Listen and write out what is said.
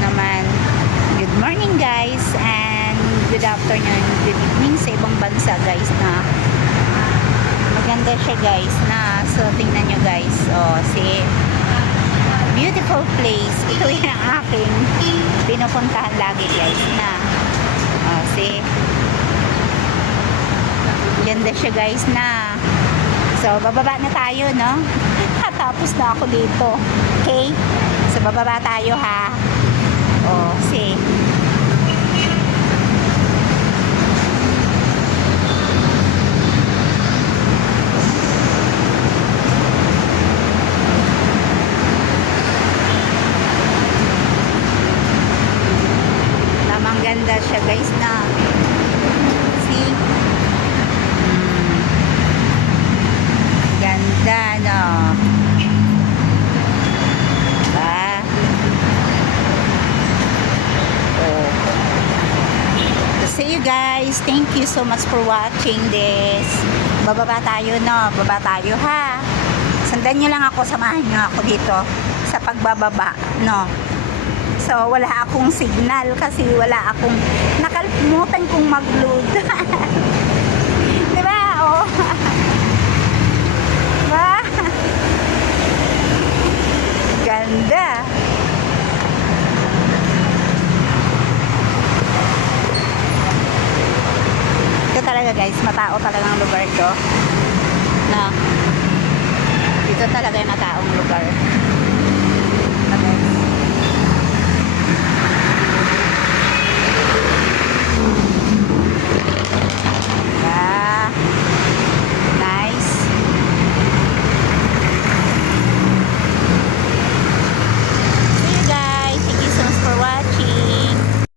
naman. Good morning guys and good afternoon, good evening sa ibang bansa guys na maganda siya guys na so tingnan nyo guys si beautiful place. Ito yung aking pinupuntahan lagi guys na si ganda siya guys na so bababa na tayo no. Tapos na ako dito, okay, so bababa tayo ha. Si tamang ganda siya guys na ganda no. See you guys. Thank you so much for watching this. Bababa tayo no. Baba tayo ha. Sundan nyo lang ako. Samahan nyo ako dito sa pagbababa no. So wala akong signal kasi wala akong nakalimutan kong mag-load. Diba? Oh. Diba? Ganda. Talaga guys, matao talagang lugar to na dito talaga yung mataong lugar.